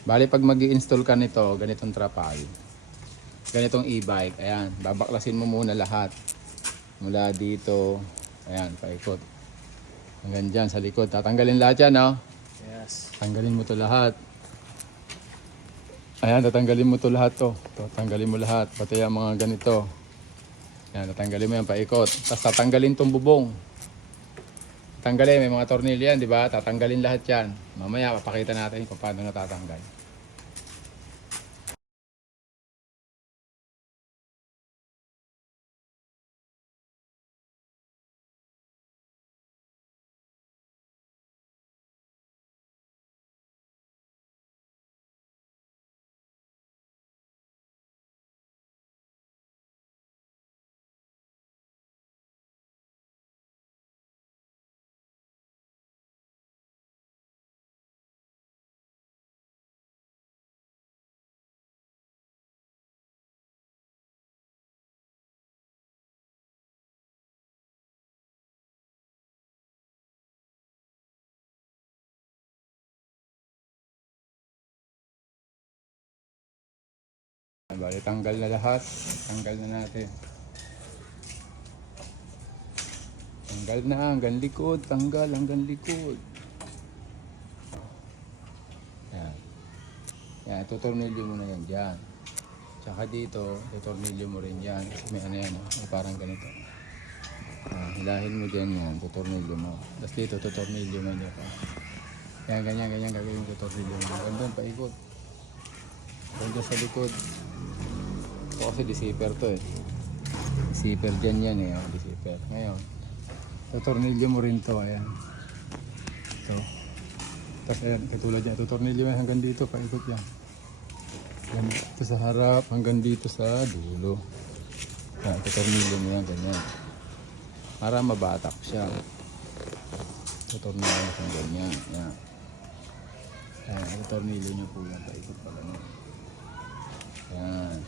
Bali pag mag-i-install ka nito, ganitong trapal, ganitong e-bike, ayan, babaklasin mo muna lahat. Mula dito, ayan, paikot. Hanggang dyan sa likod. Tatanggalin lahat yan, no? Yes. Tanggalin mo to lahat. Ayan, tatanggalin mo to lahat to. Tatanggalin mo lahat, pati yung mga ganito. Ayan, tatanggalin mo yan, paikot. Tapos tatanggalin tong bubong. Tatanggalin, may mga tornilyo yan, di ba? Tatanggalin lahat yan. Mamaya, papakita natin kung paano natatanggal. Bali, tanggal na lahat. Tanggal na natin. Tanggal na hanggang likod. Tanggal hanggang likod. Yan. Yan, tutornilyo mo na yan dyan. Tsaka dito, tutornilyo mo rin yan. May ano yan, may parang ganito. Hilahin mo dyan yan, tutornilyo mo. Tapos dito, tutornilyo mo dyan. Yan, ganyan, ganyan gagawin tutornilyo mo. Gandun, paikot. Gandun sa likod. Ito kasi deceiver to eh. Deceiver dyan yan eh, deceiver. Ngayon, tutornilyo mo rin to, ayan. Ito. Tapos ayan, katulad yan, tutornilyo mo hanggang dito, paikot yan. Dito sa harap, hanggang dito sa dulo. Ayan, tutornilyo mo yan, ganyan. Para mabatak siya. Tutornilyo mo kung ganyan, ayan. Ayan, tutornilyo nyo po yan, paikot pala nyo. Ayan.